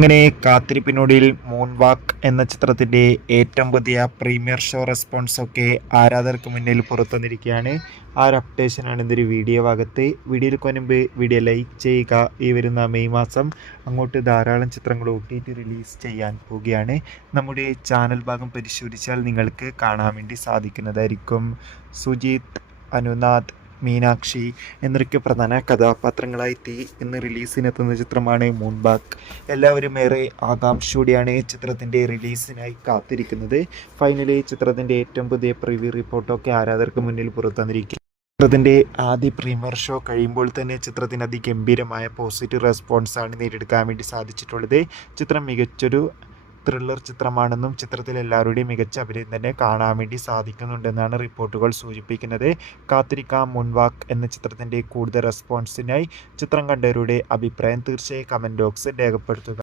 അങ്ങനെ കാത്തിരിപ്പിനൊടുവിൽ മൂൺ വാക്ക് എന്ന ചിത്രത്തിൻ്റെ ഏറ്റവും പുതിയ പ്രീമിയർ ഷോ റെസ്പോൺസൊക്കെ ആരാധകർക്ക് മുന്നിൽ പുറത്തുവന്നിരിക്കുകയാണ്. ആ ഒരു അപ്ഡേഷനാണ് ഇന്നൊരു വീഡിയോ ഭാഗത്ത്. വീഡിയോയിൽ മുൻപ് വീഡിയോ ലൈക്ക് ചെയ്യുക. ഈ വരുന്ന മെയ് മാസം അങ്ങോട്ട് ധാരാളം ചിത്രങ്ങൾ OTT റിലീസ് ചെയ്യാൻ പോവുകയാണ്. നമ്മുടെ ചാനൽ ഭാഗം പരിശോധിച്ചാൽ നിങ്ങൾക്ക് കാണാൻ വേണ്ടി സാധിക്കുന്നതായിരിക്കും. സുജിത്ത്, അനുനാഥ്, മീനാക്ഷി എന്നൊക്കെ പ്രധാന കഥാപാത്രങ്ങളായി ഇന്ന് റിലീസിനെത്തുന്ന ചിത്രമാണ് മൂൺ വാക്ക്. എല്ലാവരും ഏറെ ആകാംക്ഷയോടെയാണ് ചിത്രത്തിൻ്റെ റിലീസിനായി കാത്തിരിക്കുന്നത്. ഫൈനലി ചിത്രത്തിൻ്റെ ഏറ്റവും പുതിയ പ്രിവ്യൂ റിപ്പോർട്ടൊക്കെ ആരാധകർക്ക് മുന്നിൽ പുറത്തുവന്നിരിക്കും. ചിത്രത്തിൻ്റെ ആദ്യ പ്രീമിയർ ഷോ കഴിയുമ്പോൾ തന്നെ ചിത്രത്തിന് അതിഗംഭീരമായ പോസിറ്റീവ് റെസ്പോൺസാണ് നേടിയെടുക്കാൻ വേണ്ടി സാധിച്ചിട്ടുള്ളത്. ചിത്രം മികച്ചൊരു ത്രില്ലർ ചിത്രമാണെന്നും ചിത്രത്തിൽ എല്ലാവരുടെയും മികച്ച അഭിനയം തന്നെ കാണാൻ വേണ്ടി സാധിക്കുന്നുണ്ടെന്നാണ് റിപ്പോർട്ടുകൾ സൂചിപ്പിക്കുന്നത്. കാത്തിരിക്കാം മൂൺ വാക്ക് എന്ന ചിത്രത്തിൻ്റെ കൂടുതൽ റെസ്പോൺസിനായി. ചിത്രം കണ്ടവരുടെ അഭിപ്രായം തീർച്ചയായും കമൻറ്റ് ബോക്സിൽ രേഖപ്പെടുത്തുക.